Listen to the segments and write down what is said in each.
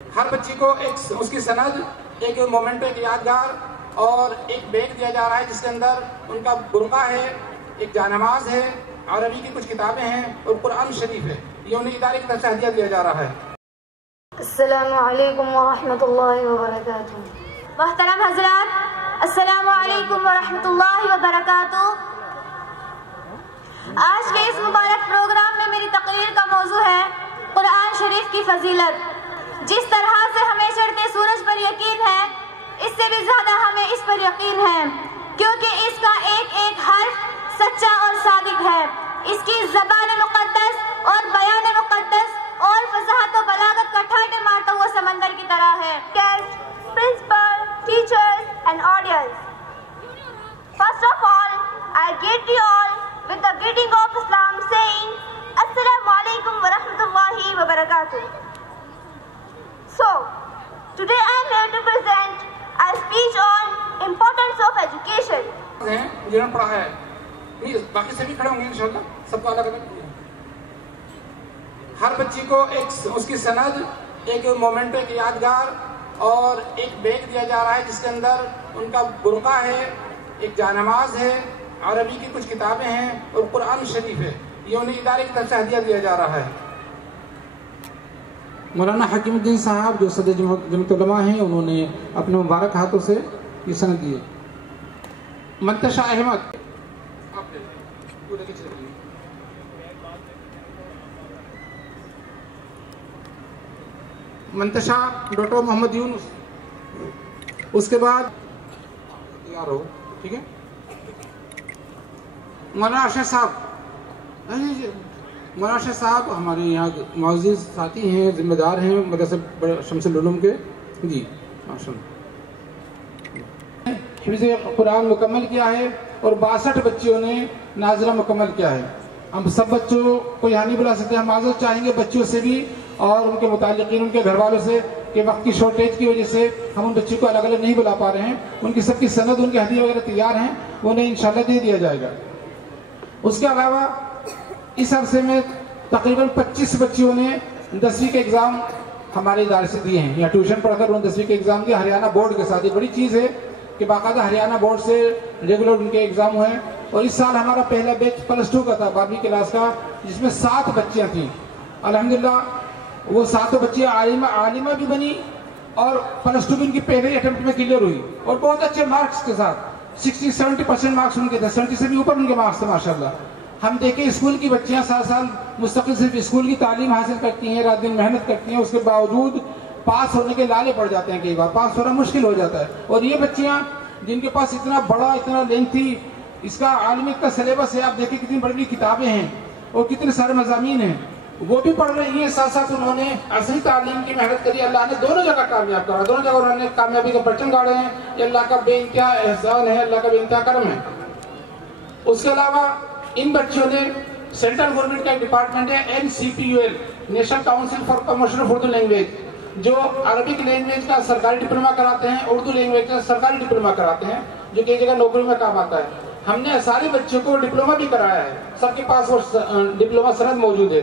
ہر بچی کو ایک اس کی سند، ایک مومنٹ، ایک یادگار اور ایک بیگ دیا جا رہا ہے جس کے اندر ان کا برقع ہے، ایک جانماز ہے، عربی کی کچھ کتابیں ہیں اور قرآن شریف ہے. یہ انہیں ادارے کی طرف سے ہدیہ دیا جا رہا ہے. السلام علیکم ورحمۃ اللہ وبرکاتہ. محترم حضرات، السلام علیکم ورحمۃ اللہ وبرکاتہ. آج کے اس مبارک پروگرام میں میری تقریر کا موضوع ہے قرآن شریف کی فضیلت. جس طرح سے ہمیں چڑھتے سورج پر یقین ہے، اس سے بھی زیادہ ہمیں اس پر یقین ہے کیونکہ اس کا ایک ایک حرف سچا اور صادق ہے. اس کی زبان مقدس اور بیان مقدس اور فصاحت و بلاغت کا ٹھاٹھے مارتا ہوا سمندر کی طرح ہے. Guest, principal, teachers and audience, first of all I greet you all with the greeting of Islam saying Assalamu alaikum wa rahmatullahi wa barakatuh. So, today I am here to present a speech on importance of education. جنہوں نے پڑھا ہے باقی سبھی کھڑے ہوں گے انشاءاللہ، سب کو الگ الگ. ہر بچی کو ایک اس کی سند، ایک مومنٹ، ایک یادگار اور ایک بیگ دیا جا رہا ہے جس کے اندر ان کا برقع ہے، ایک جانماز ہے، عربی کی کچھ کتابیں ہیں اور قرآن شریف ہے. یہ انہیں ادارے کی طرف سے ہدیہ دیا جا رہا ہے. مولانا حکیم الدین صاحب جو صدر جمعیت علماء ہیں، انہوں نے اپنے مبارک ہاتھوں سے یہ سند دی. منتشا احمد، منتشا ڈاکٹر محمد یونس. اس کے بعد تیار ہو، ٹھیک ہے. مولانا ارشد صاحب، مولانا ارشد صاحب ہمارے یہاں معزز ساتھی ہیں، ذمہ دار ہیں مدرسہ شمس العلوم کے. جی ماشاء اللہ. حفظ قرآن مکمل کیا ہے اور 62 بچیوں نے ناظرہ مکمل کیا ہے. ہم سب بچوں کو یہاں نہیں بلا سکتے، ہم معذرت چاہیں گے بچیوں سے بھی اور ان کے متعلقین، ان کے گھر والوں سے کہ وقت کی شارٹیج کی وجہ سے ہم ان بچوں کو الگ الگ نہیں بلا پا رہے ہیں. ان کی سب کی سند، ان کے ہدیے وغیرہ تیار ہیں، وہ انہیں انشاءاللہ دے دیا جائے گا. اس کے علاوہ اس عرصے میں تقریباً 25 بچیوں نے 10ویں کے ایگزام ہمارے ادارے سے دیے ہیں، یا ٹیوشن پڑھ کر انہوں نے 10ویں کے ایگزام دیا ہریانہ بورڈ کے ساتھ. یہ بڑی چیز ہے کہ باقاعدہ ہریانہ بورڈ سے ریگولر ان کے ایگزام ہوئے. اور اس سال ہمارا پہلا بیچ +2 کا تھا، 12ویں کلاس کا، جس میں 7 بچیاں تھیں. الحمدللہ وہ 7 بچیاں عالمہ بھی بنی اور +2 بھی ان کی پہلے اٹیمپٹ میں کلیئر ہوئی اور بہت اچھے مارکس کے ساتھ. 60-70% مارکس ان کے تھے، 70 سے بھی اوپر ان کے مارکس تھے ماشاءاللہ. ہم دیکھیں اسکول کی بچیاں سال مستقل صرف اسکول کی تعلیم حاصل کرتی ہیں، رات دن محنت کرتی ہیں، اس کے باوجود پاس ہونے کے لالے پڑ جاتے ہیں. کئی بار پاس ہونا مشکل ہو جاتا ہے. اور یہ بچیاں جن کے پاس اتنا بڑا، اتنا لینتھی اس کا عالمیت کا سلیبس ہے، آپ دیکھیں کتنی بڑی کتابیں ہیں اور کتنے سارے مضامین ہیں، وہ بھی پڑھ رہی ہیں. ساتھ ساتھ انہوں نے اصلی تعلیم کی محنت کری. اللہ نے دونوں جگہ کامیاب کرا، دونوں جگہ انہوں نے کامیابی کے پرچم گاڑے ہیں. یہ اللہ کا بے انتہا احسان ہے، اللہ کا بے انتہا کرم ہے. اس کے علاوہ ان بچوں نے سینٹرل گورنمنٹ کا ایک ڈپارٹمنٹ ہے NCPUL، national council for promotion of Urdu language, جو عربک لینگویج کا سرکاری ڈپلوما کراتے ہیں، اردو لینگویج کا سرکاری ڈپلوما کراتے ہیں، جو کئی جگہ نوکری میں کام آتا ہے. ہم نے سارے بچوں کو ڈپلوما بھی کرایا ہے، سب کے پاس وہ ڈپلوما سند موجود ہے.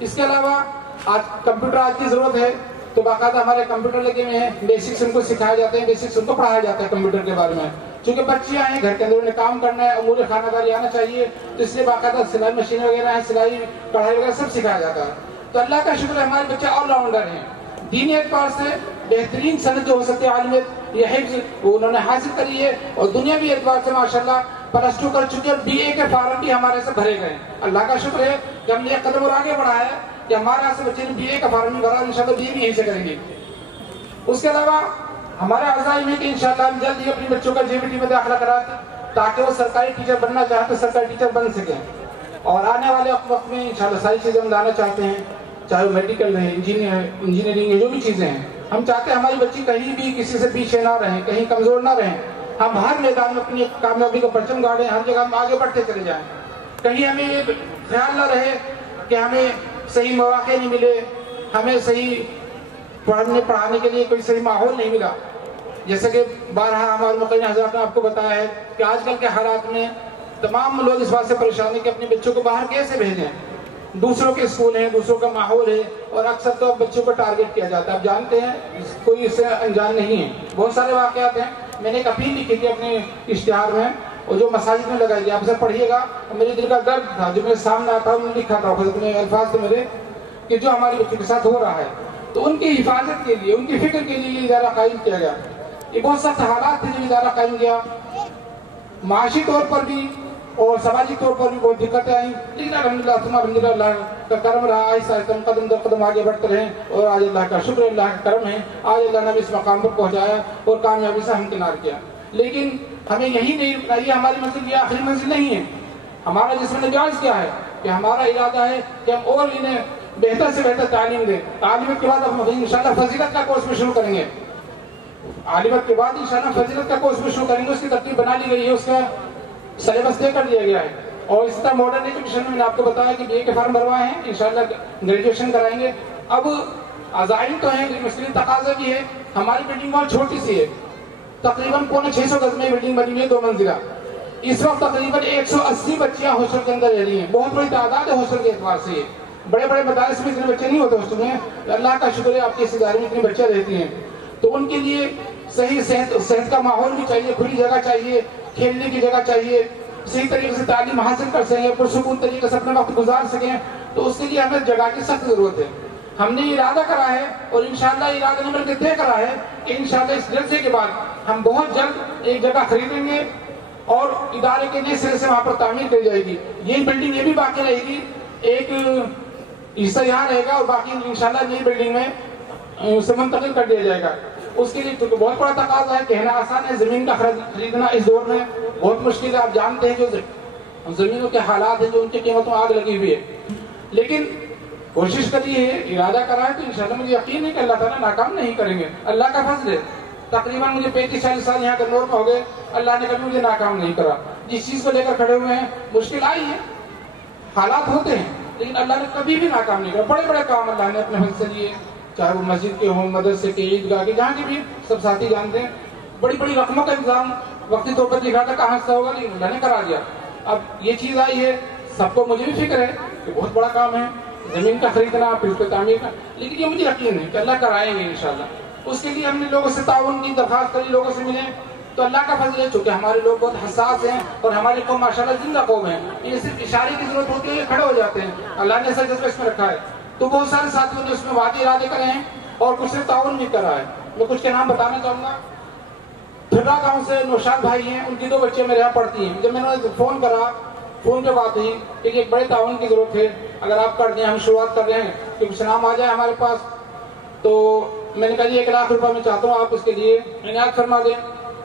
اس کے علاوہ آج کمپیوٹر آج کی ضرورت ہے تو باقاعدہ ہمارے کمپیوٹر لگے ہوئے ہیں، بیسکس ان کو سکھائے جاتے ہیں، بیسکس ان کو پڑھایا جاتا ہے کمپیوٹر کے بارے میں. چونکہ بچیاں ہیں، گھر کے اندر انہیں کام کرنا ہے، امور خانہ داری آنا چاہیے، تو اس لیے باقاعدہ سلائی مشین وغیرہ ہے، سلائی کڑھائی وغیرہ سب سکھایا جاتا ہے. تو اللہ کا شکر ہے ہمارے بچے آل راؤنڈر ہیں. دینی اعتبار سے بہترین سند جو ہو سکتی ہے عالمیت، یہ حفظ وہ انہوں نے حاصل کری ہے. اور دنیاوی اعتبار سے ماشاءاللہ +2 کر چکے اور BA کے فارم بھی ہمارے سے بھرے گئے. اللہ کا شکر ہے کہ ہم نے ایک قدم اور آگے بڑھا ہے کہ ہمارے یہاں سے بچے نے BA کا فارم بھی بھرا، انشاءاللہ BA بھی یہیں سے کریں گے. اس کے علاوہ ہمارا عزائم ہے کہ انشاءاللہ ہم جلد ہی اپنے بچوں کا JBT میں داخلہ کراتے تاکہ وہ سرکاری ٹیچر بننا چاہتے سرکاری ٹیچر بن سکیں. اور آنے والے وقت میں انشاءاللہ ساری چیزیں ہم لانا چاہتے ہیں، چاہے وہ میڈیکل ہے، انجینئرنگ ہے، جو بھی چیزیں ہیں. ہم چاہتے ہیں ہماری بچی کہیں بھی کسی سے پیچھے نہ رہیں، کہیں کمزور نہ رہیں. ہم ہر میدان میں اپنی کامیابی کا پرچم گاڑیں، ہر جگہ ہم آگے بڑھتے چلے جائیں. کہیں ہمیں یہ خیال نہ رہے کہ ہمیں صحیح مواقع نہیں ملے، ہمیں صحیح پڑھانے کے لیے کوئی صحیح ماحول نہیں ملا. جیسے کہ بارہا ہمارے مقیم حضرات نے آپ کو بتایا ہے کہ آج کل کے حالات میں تمام لوگ اس بات سے پریشان ہیں کہ اپنے بچوں کو باہر کیسے بھیجیں. دوسروں کے اسکول ہیں، دوسروں کا ماحول ہے، اور اکثر تو بچوں کو ٹارگٹ کیا جاتا ہے. آپ جانتے ہیں کوئی اس سے انجان نہیں ہے. بہت سارے واقعات ہیں. میں نے ایک اپیل لکھی تھی اپنے اشتہار میں، اور جو مساجد میں لگائی گئی، آپ اسے پڑھیے گا. میرے دل کا درد تھا جو میرے سامنے آتا، انہوں نے لکھا تھا اپنے الفاظ تھے میرے، کہ جو ہمارے بچوں کے ساتھ ہو رہا ہے، تو ان کی حفاظت کے لیے، ان کی فکر کے لیے یہ ادارہ قائم کیا گیا. یہ بہت سخت حالات تھے جب ادارہ قائم کیا، معاشی طور پر بھی اور سماجی طور پر بھی بہت دقتیں آئیں، لیکن الحمدللہ ثم الحمدللہ اللہ کا کرم رہا. آہستہ آہستہ قدم در قدم آگے بڑھتے رہے، اور آج اللہ کا شکر، اللہ کا کرم ہے، آج اللہ نے اس مقام پر پہنچایا اور کامیابی سے ہمکنار کیا. لیکن ہمیں یہی نہیں رکنا، یہ ہماری منزل، یہ آخری منزل نہیں ہے. ہمارا جس میں نجاز کیا ہے کہ ہمارا ارادہ ہے کہ ہم اور انہیں بہتر سے بہتر تعلیم دیں. عالمیت کے بعد ہم انشاءاللہ فضیلت کا کورس بھی شروع کریں گے. عالمیت کے بعد انشاءاللہ فضیلت کا کورس بھی شروع کریں گے. اس کی ترتیب بنا لی گئی ہے، اس کا سلیبس طے کر دیا گیا ہے. اور اس طرح ماڈرن ایجوکیشن میں نے آپ کو بتایا کہ BA کے فارم بھروائے ہیں، انشاءاللہ گریجویشن کرائیں گے. اب عزائم تو ہیں، مسلم تقاضا بھی ہے. ہماری بلڈنگ بہت چھوٹی سی ہے، تقریباً 650 گز میں بلڈنگ بنی ہوئی ہے، 2 منزلہ. اس وقت تقریباً 180 بچیاں ہاسٹل کے اندر رہ رہی ہیں. بہت بڑی تعداد ہے ہاسٹل کے اعتبار سے. بڑے بڑے مدارس میں اتنے بچے نہیں ہوتے ہاسٹل میں. اللہ کا شکر ہے آپ کے اس ادارے میں اتنی بچیاں رہتی ہیں. تو ان کے لیے صحیح صحت کا ماحول بھی چاہیے، کھلی جگہ چاہیے، کھیلنے کی جگہ چاہیے، صحیح طریقے سے تعلیم حاصل کر سکیں، پرسکون طریقے سے اپنا وقت گزار سکیں. تو اس کے لیے ہمیں جگہ کی سخت ضرورت ہے. ہم نے ارادہ کرا ہے، اور انشاءاللہ ارادہ نے بلکہ طے کرا ہے کہ انشاءاللہ اس جلسے کے بعد ہم بہت جلد ایک جگہ خریدیں گے، اور ادارے کے نئے سرے سے وہاں پر تعمیر کی جائے گی. یہ بلڈنگ یہ بھی باقی رہے گی، ایک حصہ یہاں رہے گا، اور باقی انشاءاللہ نئی بلڈنگ میں اسے منتقل کر دیا جائے گا. اس کے لیے بہت بڑا تقاضا ہے. کہنا آسان ہے، زمین کا خریدنا اس دور میں بہت مشکل ہے. آپ جانتے ہیں جو زمینوں کے حالات ہیں، جو ان کی قیمتوں آگ لگی ہوئی ہے. لیکن کوشش کری ہے، ارادہ کرا ہے، تو انشاءاللہ مجھے یقین ہے کہ اللہ تعالیٰ ناکام نہیں کریں گے. اللہ کا فضل ہے. تقریباً مجھے 35-40 سال یہاں کنور میں ہو گئے، اللہ نے کبھی مجھے ناکام نہیں کرا. جس چیز کو لے کر کھڑے ہوئے ہیں، مشکل آئی ہے، حالات ہوتے ہیں، لیکن اللہ نے کبھی بھی ناکام نہیں کرا. بڑے بڑے کام اللہ نے اپنے حفظ سے لیے، چاہے وہ مسجد کے ہوں، مدرسے کے، عیدگاہ کے، جہاں کے بھی سب ساتھی جانتے ہیں. بڑی بڑی رقموں کا انتظام وقتی طور پر دکھا تھا کہاں سے ہوگا، لیکن اللہ نے کرا دیا. اب یہ چیز آئی ہے، سب کو مجھے بھی فکر ہے کہ بہت بڑا کام ہے زمین کا خریدنا، پھر اس پہ تعمیر کا، لیکن یہ مجھے یقین ہے کہ اللہ کرائیں گے انشاءاللہ. اس کے لیے ہم نے لوگوں سے تعاون کی درخواست کری، لوگوں سے ملے. تو اللہ کا فضل ہے، چونکہ ہمارے لوگ بہت حساس ہیں، اور ہماری قوم ماشاءاللہ زندہ قوم ہے. یہ صرف اشارے کی ضرورت ہوتی ہے، یہ کھڑے ہو جاتے ہیں. اللہ نے ایسا جذبہ اس میں رکھا ہے. تو بہت سارے ساتھیوں نے اس میں واقعی ارادے کرے ہیں، اور کچھ نے تعاون بھی کرا ہے. میں کچھ کے نام بتانا چاہوں گا. پھرا گاؤں سے نوشاد بھائی ہیں، ان کی 2 بچے میرے یہاں پڑھتی ہیں. جب میں نے فون کرا، فون پہ بات ہوئی کہ ایک بڑے تعاون کی ضرورت ہے، اگر آپ کر دیں، ہم شروعات کر رہے ہیں کہ کچھ نام آ جائے ہمارے پاس. تو میں نے کہا 1 لاکھ روپے میں چاہتا ہوں آپ اس کے لیے عنایت فرما دیں.